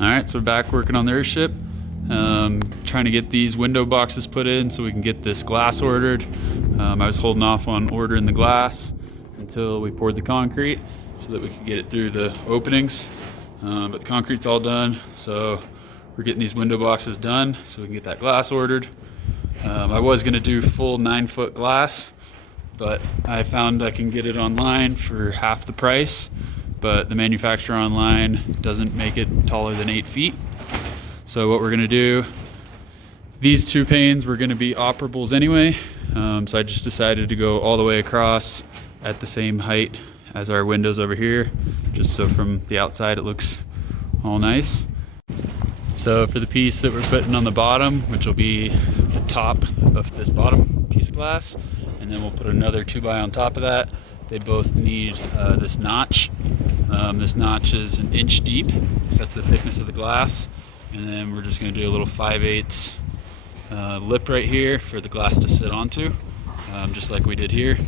All right, so we're back working on the Earthship. Trying to get these window boxes put in so we can get this glass ordered. I was holding off on ordering the glass until we poured the concrete so that we could get it through the openings. But the concrete's all done, so we're getting these window boxes done so we can get that glass ordered. I was gonna do full 9-foot glass, but I found I can get it online for half the price, but the manufacturer online doesn't make it taller than 8 feet. So what we're gonna do, these two panes were gonna be operables anyway, so I just decided to go all the way across at the same height as our windows over here, just so from the outside it looks all nice. So for the piece that we're putting on the bottom, which will be the top of this bottom piece of glass, and then we'll put another 2x on top of that, they both need this notch. This notch is 1 inch deep, so that's the thickness of the glass. And then we're just going to do a little 5/8 lip right here for the glass to sit onto, just like we did here.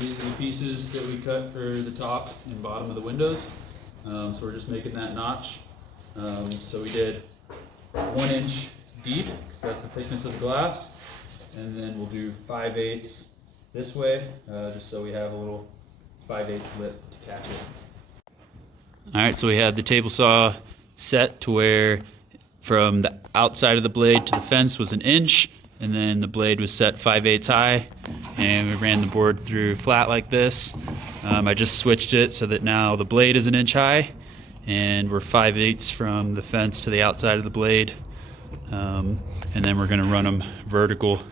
These are the pieces that we cut for the top and bottom of the windows. So we're just making that notch. So we did 1 inch deep, because that's the thickness of the glass. And then we'll do 5/8 this way, just so we have a little 5/8 lip to catch it. All right, so we had the table saw set to where from the outside of the blade to the fence was 1 inch, and then the blade was set 5/8 high, and we ran the board through flat like this. I just switched it so that now the blade is 1 inch high, and we're 5/8 from the fence to the outside of the blade, and then we're going to run them vertical.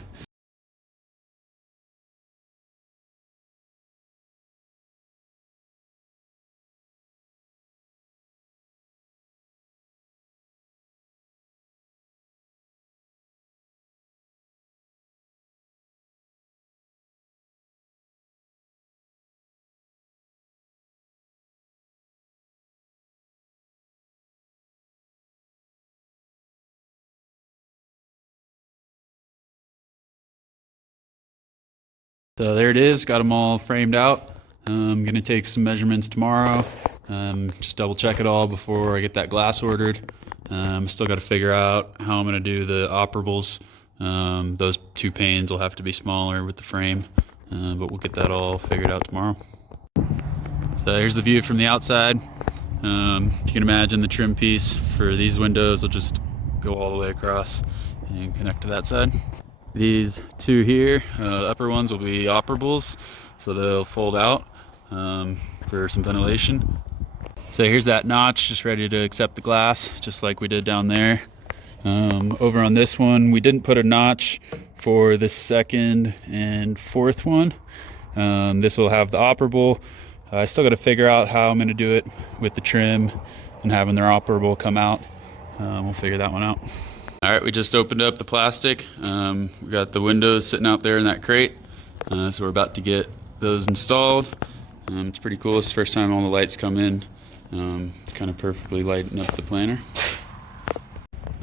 So there it is, got them all framed out. I'm gonna take some measurements tomorrow, just double check it all before I get that glass ordered. Still got to figure out how I'm gonna do the operables. Those two panes will have to be smaller with the frame, but we'll get that all figured out tomorrow. So here's the view from the outside. You can imagine the trim piece for these windows will just go all the way across and connect to that side. These two here, the upper ones will be operables, so they'll fold out for some ventilation. So here's that notch, just ready to accept the glass, just like we did down there. Over on this one, we didn't put a notch for the second and fourth one. This will have the operable. I still got to figure out how I'm going to do it with the trim and having their operable come out. We'll figure that one out. All right, we just opened up the plastic. We got the windows sitting out there in that crate. So we're about to get those installed. It's pretty cool. It's the first time all the lights come in. It's kind of perfectly lighting up the planter.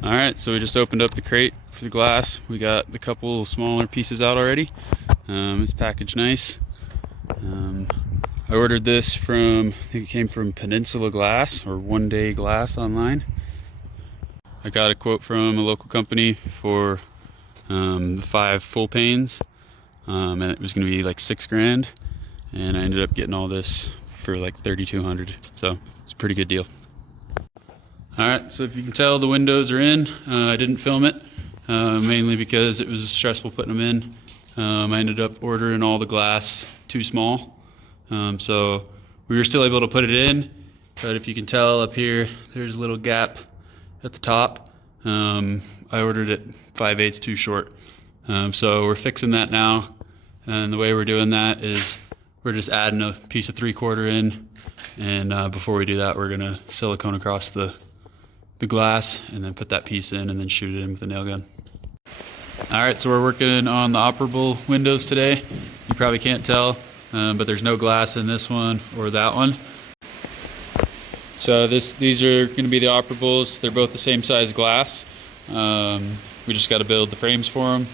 All right, so we just opened up the crate for the glass. We got a couple smaller pieces out already. It's packaged nice. I ordered this from, I think it came from Peninsula Glass or One Day Glass online. I got a quote from a local company for the 5 full panes, and it was going to be like $6 grand, and I ended up getting all this for like $3,200, so it's a pretty good deal. All right, so if you can tell, the windows are in. I didn't film it, mainly because it was stressful putting them in. I ended up ordering all the glass too small, so we were still able to put it in, but if you can tell up here, there's a little gap at the top. I ordered it 5/8 too short, so we're fixing that now, and the way we're doing that is we're just adding a piece of 3/4 in, and before we do that, we're gonna silicone across the glass and then put that piece in and then shoot it in with a nail gun. All right, so we're working on the operable windows today. You probably can't tell, but there's no glass in this one or that one. So these are going to be the operables. They're both the same size glass. We just got to build the frames for them.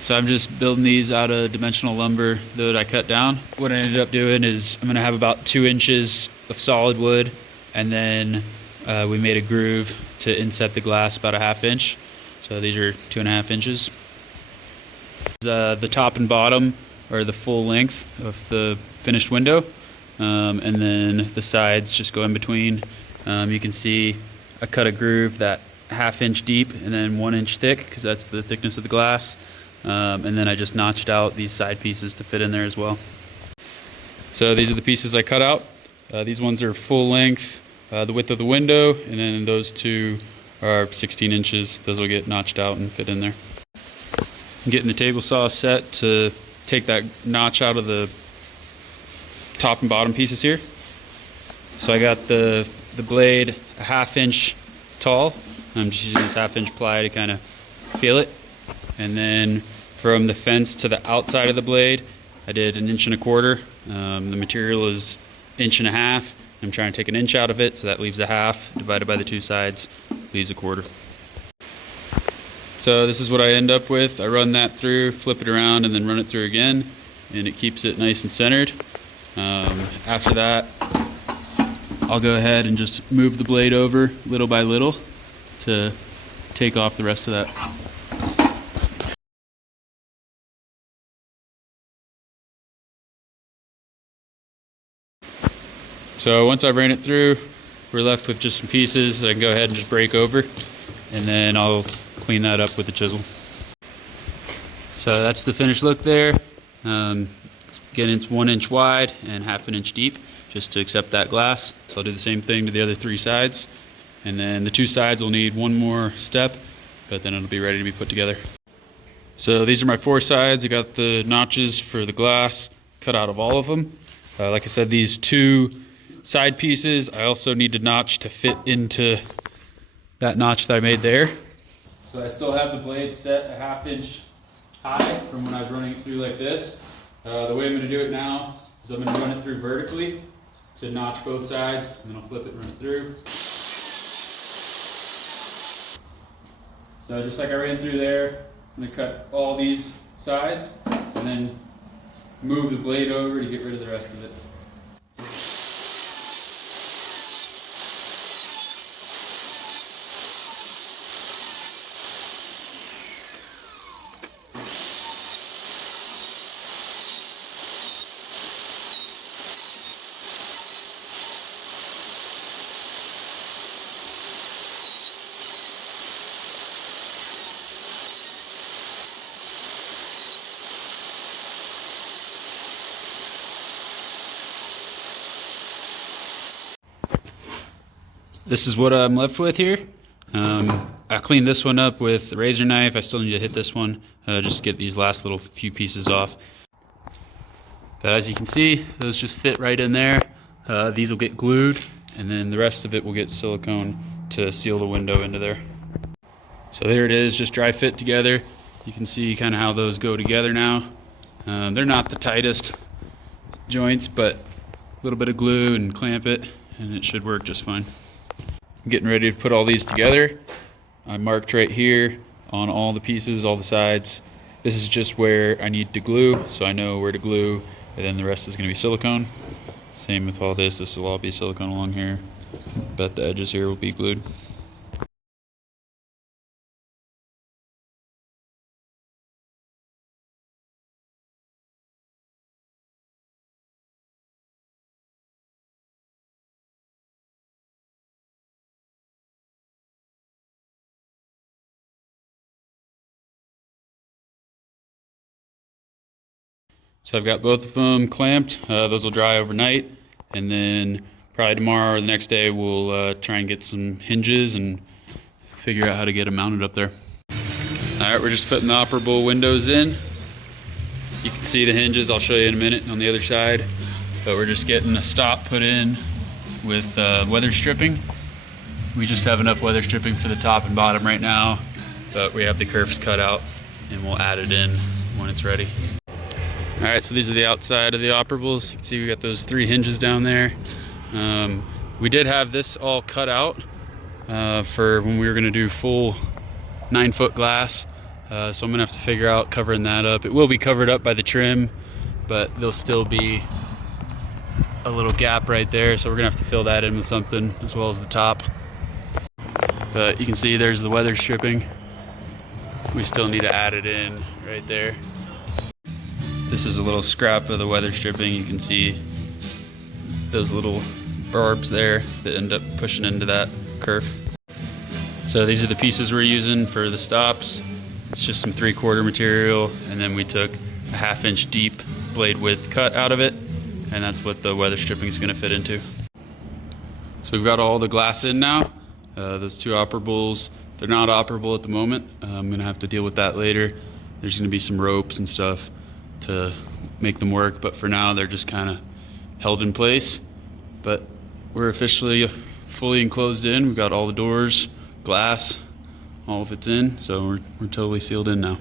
So I'm just building these out of dimensional lumber that I cut down. What I ended up doing is I'm going to have about 2 inches of solid wood, and then we made a groove to inset the glass about a 1/2 inch. So these are 2.5 inches. The top and bottom are the full length of the finished window, and then the sides just go in between. You can see I cut a groove that 1/2 inch deep and then 1 inch thick, because that's the thickness of the glass, and then I just notched out these side pieces to fit in there as well. So these are the pieces I cut out. These ones are full length, the width of the window, and then those two are 16 inches. Those will get notched out and fit in there. I'm getting the table saw set to take that notch out of the top and bottom pieces here. So I got the blade a 1/2 inch tall. I'm just using this 1/2 inch ply to kind of feel it. And then from the fence to the outside of the blade, I did 1.25 inches. The material is 1.5 inches. I'm trying to take 1 inch out of it, so that leaves a 1/2 divided by the two sides, leaves 1/4. So this is what I end up with. I run that through, flip it around, and then run it through again, and it keeps it nice and centered. After that, I'll go ahead and just move the blade over little by little to take off the rest of that. So once I've ran it through, we're left with just some pieces that I can go ahead and just break over, and then I'll clean that up with the chisel. So that's the finished look there. Again, it's 1 inch wide and 1/2 inch deep, just to accept that glass. So I'll do the same thing to the other 3 sides, and then the 2 sides will need one more step, but then it'll be ready to be put together. So these are my 4 sides. I got the notches for the glass cut out of all of them. Like I said, these 2 side pieces I also need to notch to fit into that notch that I made there. So I still have the blade set a 1/2 inch high from when I was running it through like this. The way I'm going to do it now is I'm going to run it through vertically to notch both sides, and then I'll flip it and run it through. So just like I ran through there, I'm going to cut all these sides and then move the blade over to get rid of the rest of it. This is what I'm left with here. I cleaned this one up with a razor knife. I still need to hit this one just to get these last little few pieces off. But as you can see, those just fit right in there. These will get glued, and then the rest of it will get silicone to seal the window into there. So there it is, just dry fit together. You can see kind of how those go together now. They're not the tightest joints, but a little bit of glue and clamp it, and it should work just fine. I'm getting ready to put all these together. I marked right here on all the pieces, all the sides. This is just where I need to glue, so I know where to glue, and then the rest is going to be silicone. Same with all this. This will all be silicone along here, but the edges here will be glued. So I've got both of them clamped. Those will dry overnight, and then probably tomorrow or the next day we'll try and get some hinges and figure out how to get them mounted up there. Alright, we're just putting the operable windows in. You can see the hinges, I'll show you in a minute on the other side. But we're just getting a stop put in with weather stripping. We just have enough weather stripping for the top and bottom right now, but we have the curves cut out and we'll add it in when it's ready. Alright, so these are the outside of the operables. You can see we got those 3 hinges down there. We did have this all cut out for when we were going to do full 9-foot glass. So I'm going to have to figure out covering that up. It will be covered up by the trim, but there'll still be a little gap right there. So we're going to have to fill that in with something, as well as the top. But you can see there's the weather stripping. We still need to add it in right there. This is a little scrap of the weather stripping. You can see those little barbs there that end up pushing into that kerf. So these are the pieces we're using for the stops. It's just some 3/4 material, and then we took a 1/2 inch deep blade width cut out of it, and that's what the weather stripping is going to fit into. So we've got all the glass in now. Those 2 operables, they're not operable at the moment. I'm going to have to deal with that later. There's going to be some ropes and stuff to make them work, but for now they're just kind of held in place. But we're officially fully enclosed in. We've got all the doors, glass, all of it's in, so we're totally sealed in now.